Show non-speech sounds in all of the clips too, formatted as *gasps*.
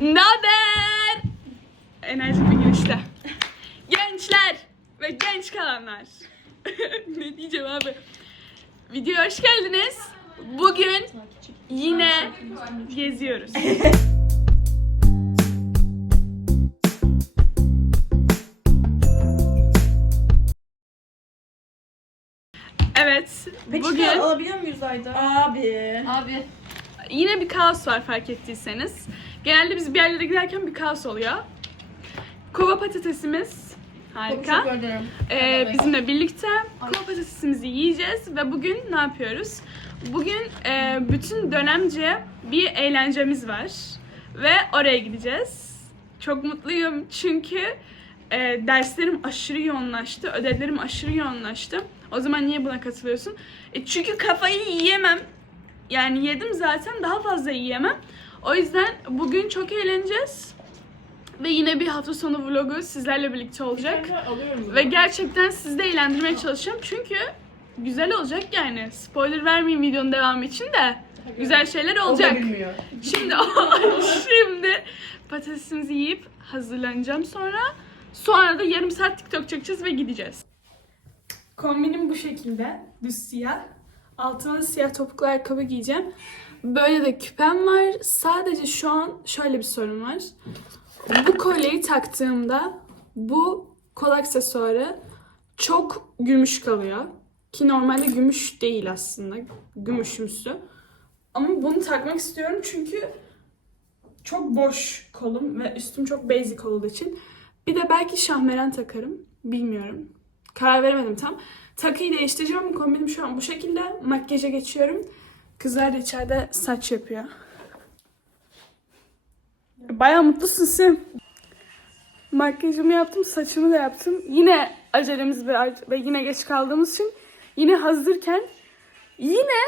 Ne haber? Enerjik bir girişte. Gençler ve genç kalanlar. *laughs* ne diyeceğim abi? Videoya hoş geldiniz. Bugün yine geziyoruz. *laughs* Evet, Bugün bugün alabiliyor muyuz Ayda? Abi. Abi. yine bir kaos var fark ettiyseniz. Genelde biz bir yerlere giderken bir kaos oluyor. Kova patatesimiz harika. Ee, bizimle birlikte kova patatesimizi yiyeceğiz ve bugün ne yapıyoruz? Bugün e, bütün dönemce bir eğlencemiz var ve oraya gideceğiz. Çok mutluyum çünkü e, derslerim aşırı yoğunlaştı, ödevlerim aşırı yoğunlaştı. O zaman niye buna katılıyorsun? E, çünkü kafayı yiyemem. Yani yedim zaten daha fazla yiyemem. O yüzden bugün çok eğleneceğiz. Ve yine bir hafta sonu vlogu sizlerle birlikte olacak. Ve gerçekten sizi de eğlendirmeye çalışacağım. Çünkü güzel olacak yani. Spoiler vermeyeyim videonun devamı için de. Güzel şeyler olacak. Şimdi *laughs* şimdi patatesimizi yiyip hazırlanacağım sonra. Sonra da yarım saat TikTok çekeceğiz ve gideceğiz. Kombinim bu şekilde. Düz siyah. Altıma da siyah topuklu ayakkabı giyeceğim. Böyle de küpem var. Sadece şu an şöyle bir sorun var. Bu kolyeyi taktığımda bu kol aksesuarı çok gümüş kalıyor. Ki normalde gümüş değil aslında. Gümüşümsü. Ama bunu takmak istiyorum çünkü çok boş kolum ve üstüm çok basic olduğu için. Bir de belki şahmeran takarım. Bilmiyorum. Karar veremedim tam. Takıyı değiştireceğim. Kombinim şu an bu şekilde. Makyaja geçiyorum. Kızlar içeride saç yapıyor. Baya mutlusun sen. Makyajımı yaptım, saçımı da yaptım. Yine acelemiz var ve yine geç kaldığımız için yine hazırken yine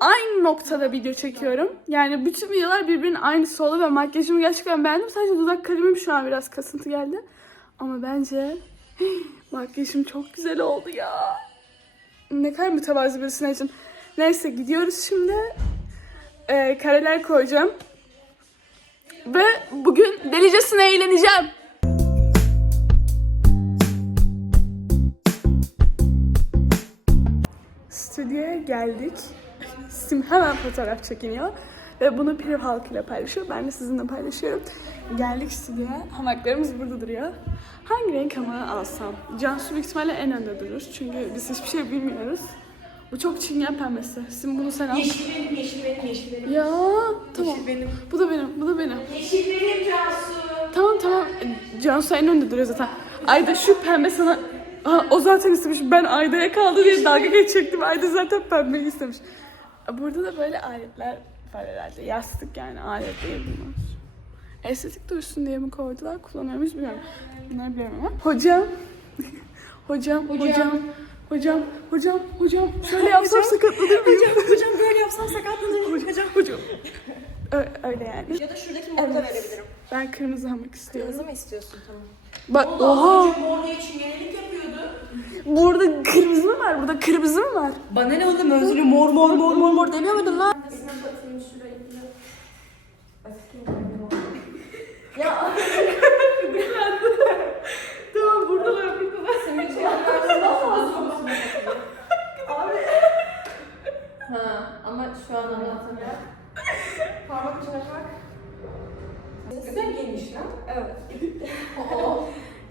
aynı noktada video çekiyorum. Yani bütün videolar birbirinin aynısı oldu ve makyajımı gerçekten beğendim. Sadece dudak kalemim şu an biraz kasıntı geldi. Ama bence *gasps* makyajım çok güzel oldu ya. Ne kadar mütevazı birisin için. Neyse gidiyoruz şimdi. Ee, kareler koyacağım. Ve bugün delicesine eğleneceğim. Stüdyoya geldik. Sim hemen fotoğraf çekiniyor. Ve bunu Pir halkıyla paylaşıyor. Ben de sizinle paylaşıyorum. Geldik stüdyoya. Hamaklarımız burada duruyor. Hangi renk hamağı alsam? Cansu büyük ihtimalle en önde durur. Çünkü biz hiçbir şey bilmiyoruz. Bu çok çingen pembesi. Sim bunu sen al. Yeşil benim, yeşil benim, yeşil benim. Ya tamam. Yeşil benim. Bu da benim, bu da benim. Yeşil benim Cansu. Tamam tamam. E, Cansu en önde duruyor zaten. Ayda şu pembe sana... Aa, o zaten istemiş. Ben Ayda'ya kaldı diye dalga geçecektim. Ayda zaten pembeyi istemiş. Burada da böyle aletler var herhalde. Yastık yani alet değil bunlar. Estetik dursun diye mi koydular? Kullanıyor muyuz bilmiyorum. Bunları bilmiyorum ama. Hocam. *laughs* hocam, hocam, hocam, hocam, hocam. Şöyle yapsam sakatlanır mıyım? Hocam böyle yapsam sakatlanır. Hocam. Hocam. Ö- öyle yani. Ya da şuradaki moru da Evet. verebilirim. Ben kırmızı hamak istiyorum. Kırmızı mı istiyorsun? Tamam. Bak oha. Mor diye çingenelik yapıyordu. Burada kırmızı mı var? Burada kırmızı mı var? Bana ne oldu? Mözülü mor mor mor mor mor demiyor muydun lan? Ya *laughs* Tamam burada var burada var. Ha ama şu an anlatamıyorum. *laughs* parmak ucuna bak. Güzel giymiş lan. Evet.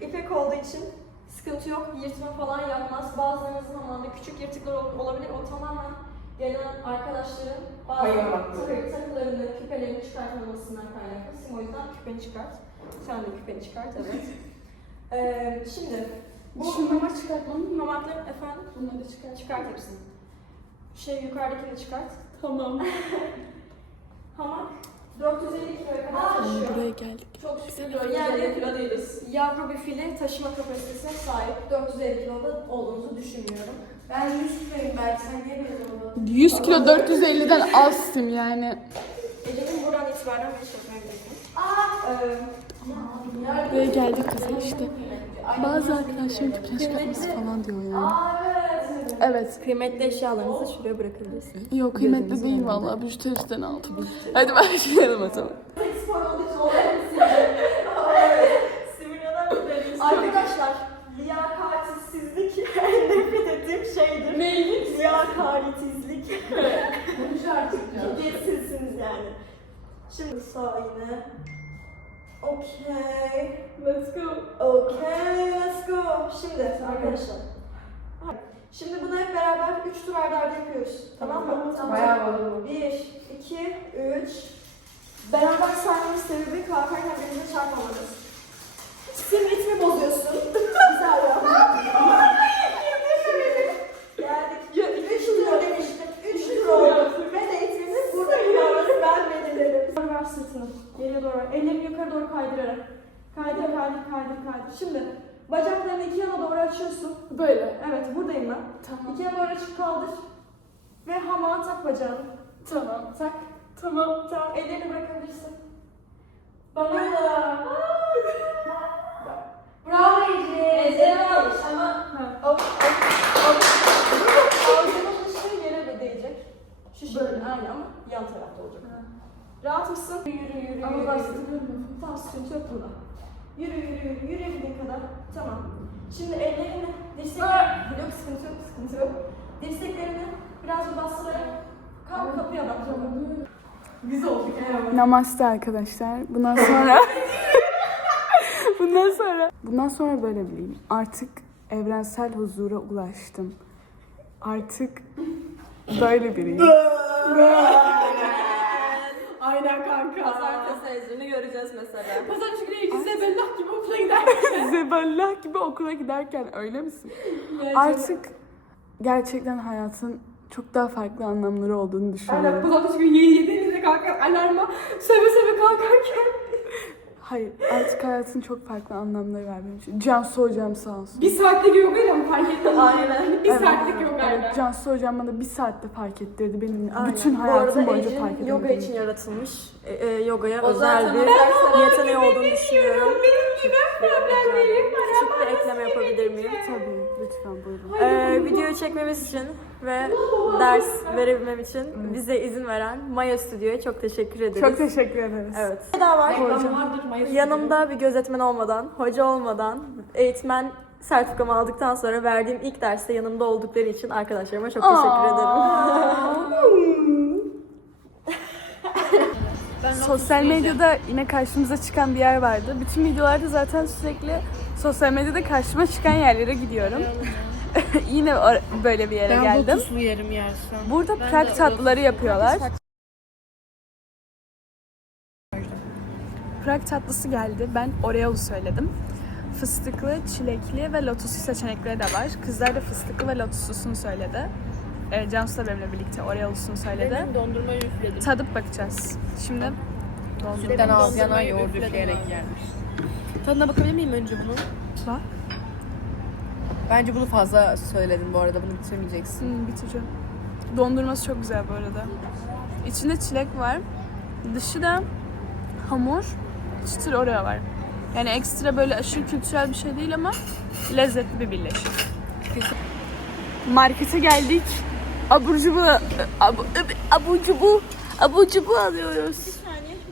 *laughs* İpek olduğu için sıkıntı yok. Yırtma falan yapmaz. Bazılarınızın hamamda küçük yırtıklar ol- olabilir. O tamamen gelen arkadaşların bazı takı- takılarını, küpelerini çıkartmamasından kaynaklı. Sim o yüzden küpeni çıkart. Sen de küpeni çıkart evet. *laughs* Ee, şimdi bu Şu hamak çıkartmam mı? hamakların efendim Bunları çıkart. çıkart hepsini. Şey yukarıdakini çıkart. Tamam. *laughs* Hamak 450 kiloya kadar taşıyor. Buraya geldik. Çok şükür 450 kilo değiliz. Yavru bir fili taşıma kapasitesine sahip 450 kiloda olduğumuzu düşünmüyorum. Ben 100 kiloyum belki sen niye böyle zorladın? 100 kilo 450'den azsın yani. Ece'nin buradan itibaren bir çekmeye gidiyorum. Aa! Buraya geldik kızlar işte. Bazı arkadaşlarım tüpüne çıkartması falan diyor yani. Evet. Kıymetli eşyalarınızı şuraya bırakabilirsiniz. Yok kıymetli değil vallahi. Büyüteristen aldım. Hadi başlayalım o zaman. spor olduğu için deriyiz. Arkadaşlar, liyakatsizlik *laughs* en nefret ettiğim şeydir. Neylik? Liyakatizlik. Konuş artık ya. Ciddiyetsizsiniz yani. Şimdi sağ yine. Okey. Let's go. Okey, let's go. Şimdi arkadaşlar. Şimdi bunu hep beraber 3 tur arda arda yapıyoruz. Tamam mı? Bayağı var bu. 1, 2, 3. Beraber saymamız sebebi kalkarken birbirine çarpmamanız. Senin ritmi bozuyorsun. *laughs* Güzel ya. Geldik. 3 tur demiştim. 3 tur oldu. Ve eğitimimiz burada ilerledi. Ben belirlerim. Ver sırtını. Geriye doğru ver. Ellerini yukarı doğru kaydırarak. Kaydır, kaydır, kaydır, kaydır. Şimdi bacaklarını iki yana doğru açıyorsun. Böyle. Evet, buradayım ben. Tamam. İki yana doğru açıp kaldır. Ve hamağa tak bacağını. Tamam. Tak. Tamam. Tamam, ellerini bırakabilirsin. Bana da. Bravo Ece. Ece almış ama Ha. Av- av- av- Ağzının dışı yere de değecek. Şu şekilde aynı ama yan tarafta olacak. Rahat mısın? Yürü yürü Ama yürü. bastırıyorum. Tamam sıkıntı yok bunda. Yürü yürü yürü. Yürüyebildiğin kadar. Tamam. Şimdi ellerini, dirseklerini... Yok sıkıntı yok sıkıntı yok. Dirseklerini biraz bir bastırarak kalk kapıya bak. Biz olduk. Evet. Namaste arkadaşlar. Bundan sonra *laughs* Bundan sonra Bundan sonra böyle bileyim. Artık evrensel huzura ulaştım. Artık böyle biriyim. *laughs* Aynen kanka. Pazartesi ecrini göreceğiz mesela. Pazartesi günü ikisi bellah gibi okula giderken. *laughs* Zeballah gibi okula giderken öyle misin? Artık gerçekten hayatın çok daha farklı anlamları olduğunu Aynen düşünüyorum. pazartesi günü yedi yediğinizde kalkar alarma seve seve kalkarken. Hayır, artık hayatın çok farklı anlamları var benim için. Cansu hocam sağ olsun. Bir saatlik yogayla mı fark ettin? Aynen. Bir Evet, saatlik yogayla. Evet, Cansu hocam bana bir saatte fark ettirdi. Benim Aynen. bütün hayatım boyunca fark edildi. yoga için yaratılmış. E, e, yogaya O özel bir yeteneği olduğunu düşünüyorum. Benim gibi problemlerim var. Küçük yapabilir miyim? Tabii, lütfen buyurun. Ee, videoyu çekmemiz için ve ders verebilmem için bize izin veren Maya Stüdyo'ya çok teşekkür ederiz. Çok teşekkür ederiz. Evet. Bir daha var. Mayıs Yanımda bir gözetmen olmadan, hoca olmadan, eğitmen sertifikamı aldıktan sonra verdiğim ilk derste yanımda oldukları için arkadaşlarıma çok teşekkür ederim. *laughs* Sosyal medyada yine karşımıza çıkan bir yer vardı. Bütün videolarda zaten sürekli sosyal medyada karşıma çıkan yerlere gidiyorum. *laughs* yine böyle bir yere geldim. lotuslu yerim yersem. Burada Prag tatlıları yapıyorlar. Prag tatlısı geldi. Ben Oreo'lu söyledim. Fıstıklı, çilekli ve lotuslu seçenekleri de var. Kızlar da fıstıklı ve lotuslusunu söyledi. E, Cansu da benimle birlikte Oreo'lusunu söyledi. Benim dondurmayı üfledim. Tadıp bakacağız. Şimdi Sütten ağız yanan yoğurt üfleyerek yermiş. Tadına bakabilir miyim önce bunun? Bak. Bence bunu fazla söyledin bu arada. Bunu bitirmeyeceksin. Hmm, bitireceğim. Dondurması çok güzel bu arada. İçinde çilek var. Dışı da hamur, çıtır Oreo var. Yani ekstra böyle aşırı kültürel bir şey değil ama lezzetli bir birleşim. Markete geldik. Abur cubur, abu, abur cubur, abur cubur alıyoruz.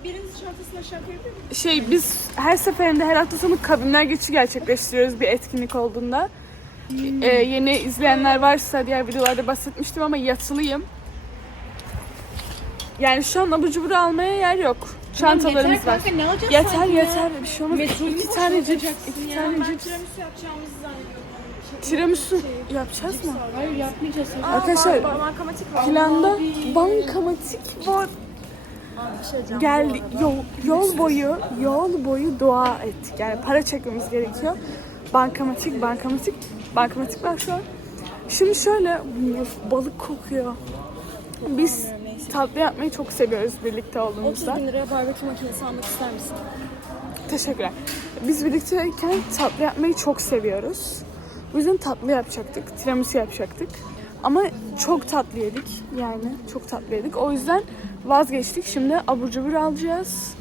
Biriniz çantasını aşağı koyabilir miyim? Şey biz her seferinde her hafta sonu kabinler geçi gerçekleştiriyoruz bir etkinlik olduğunda. Ee, yeni izleyenler varsa diğer videolarda bahsetmiştim ama yatılıyım. Yani şu an abur cubur almaya yer yok. Çantalarımız var. ne alacağız Yeter yeter bir şey olmaz. Metroyu iki mu tane cips, iki ya? tane Ben cips. Tiramisu yapacağımızı zannediyorum. Tiramisu yapacağız mı? Hayır yapmayacağız. Arkadaşlar Bankamatik var. planda bankamatik var. Şey. Geldik yol, yol boyu yol boyu dua ettik. Yani para çekmemiz gerekiyor. Bankamatik, bankamatik, bankamatik var şu an. Şimdi şöyle balık kokuyor. Biz tatlı yapmayı çok seviyoruz birlikte 30 olduğumuzda. bin liraya barbekü makinesi almak ister misin? Teşekkürler. Biz birlikteyken tatlı yapmayı çok seviyoruz. Bu yüzden tatlı yapacaktık. Tiramisu yapacaktık. Ama çok tatlı yedik. Yani çok tatlı yedik. O yüzden vazgeçtik. Şimdi abur cubur alacağız.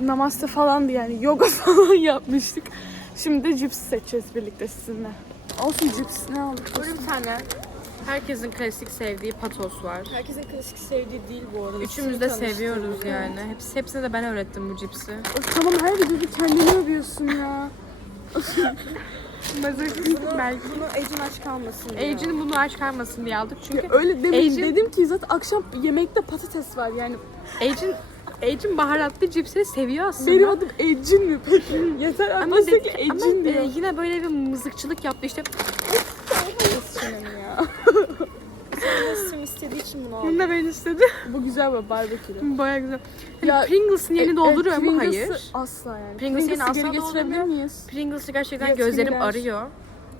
Namaste falandı yani. Yoga *laughs* falan yapmıştık. Şimdi de cips seçeceğiz birlikte sizinle. Olsun cips ne aldık? Buyurun bir tane. Herkesin klasik sevdiği patos var. Herkesin klasik sevdiği değil bu arada. Üçümüz de seviyoruz yani. Hepsi, hepsine de ben öğrettim bu cipsi. Tamam her videoda kendini övüyorsun ya. *laughs* Belki. Bunu Ecin aç kalmasın diye. Ece'nin bunu aç kalmasın diye aldık çünkü Ya öyle demeyin. Ecin- Dedim ki zaten akşam yemekte patates var yani. Ece'nin Ece'nin baharatlı cipsi seviyor aslında. Benim adım Ecin mi peki? Yeter ama, artık dedi, ki ama Ecin e, diyor. yine böyle bir mızıkçılık yaptı işte. ya. İstediği için bunu Bunu da ben istedim. Bu güzel bu barbekülü. *laughs* Baya güzel. Hani Ya, Pringles'ın yerini dolduruyor ama Pringles'ı hayır. Asla yani. Pringles'ı Pringles'ı asla geri getirebilir miyiz? Pringles'ı gerçekten Biraz gözlerim arıyor.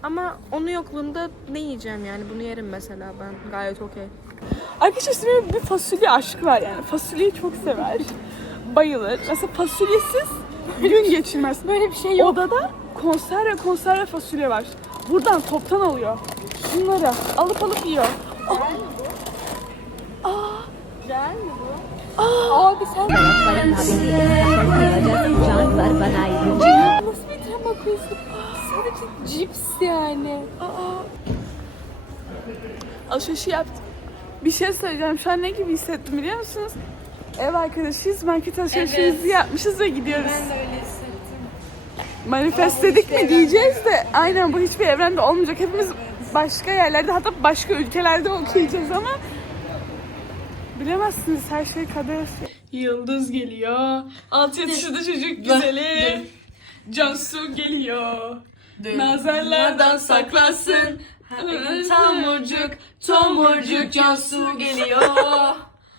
Ama onun yokluğunda ne yiyeceğim yani? Bunu yerim mesela ben. Gayet okey. Arkadaşlar Sümeyye bir fasulye aşkı var yani. Fasulyeyi çok sever. Bayılır. Mesela fasulyesiz gün geçirmez. Böyle bir şey yok. Odada konserve konserve fasulye var. Buradan toptan alıyor. Şunları alıp alıp yiyor. Abi sen Can var bana ayrı. nasıl bir tren bakıyorsun? Sadece cips yani. Aa. Alışverişi yaptım. Bir şey söyleyeceğim. Şu an ne gibi hissettim biliyor musunuz? Ev arkadaşıyız. Market alışverişimizi yapmışız ve gidiyoruz. Ben de öyle hissettim. Manifest dedik mi diyeceğiz de aynen bu hiçbir evrende olmayacak. Hepimiz başka yerlerde hatta başka ülkelerde okuyacağız ama bilemezsiniz her şey kader. Yıldız geliyor. 6 yaşında çocuk güzeli. Cansu geliyor. Nazarlardan saklasın. Tomurcuk, tomurcuk Cansu geliyor.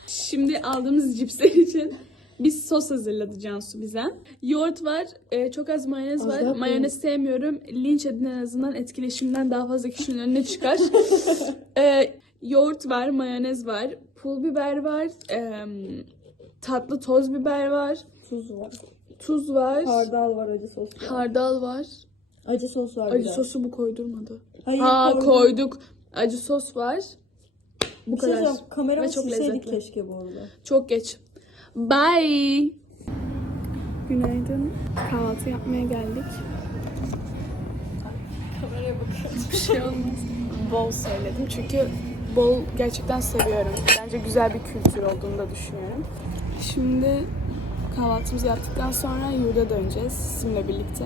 Şimdi aldığımız cipsler için biz sos hazırladı Cansu bize. Yoğurt var, e, çok az mayonez var. Mayonez sevmiyorum. Linç edin en azından etkileşimden daha fazla kişinin önüne çıkar. *laughs* e, yoğurt var, mayonez var, pul biber var, e, tatlı toz biber var. Tuz var. Tuz var. Hardal var, acı sos var. Hardal var. Acı sos var Acı sosu bu koydurmadı. Hayır, Ha koydum. koyduk. Acı sos var. Bu Bir şey kadar. söyleyeceğim, Kameramı Ve çok lezzetli. keşke bu arada. Çok geç. Bye. Günaydın. Kahvaltı yapmaya geldik. Kameraya bakıyorum. Bir şey olmaz. Bol söyledim çünkü bol gerçekten seviyorum. Bence güzel bir kültür olduğunu da düşünüyorum. Şimdi kahvaltımızı yaptıktan sonra yurda döneceğiz sizinle birlikte.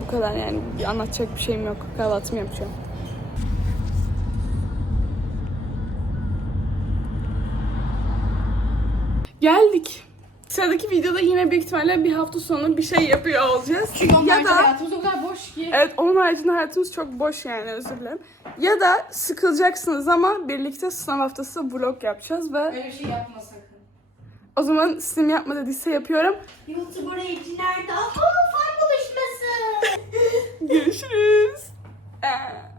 Bu kadar yani anlatacak bir şeyim yok. Kahvaltımı yapacağım. Geldik. Sıradaki videoda yine büyük ihtimalle bir hafta sonu bir şey yapıyor olacağız. ya da hayatımız o kadar boş ki. evet onun haricinde hayatımız çok boş yani özür dilerim. Ya da sıkılacaksınız ama birlikte sınav haftası vlog yapacağız ve Öyle bir şey yapma sakın. o zaman Steam yapma dediyse yapıyorum. YouTuber Eci nerede? Aha fan buluşması. *laughs* Görüşürüz. *laughs*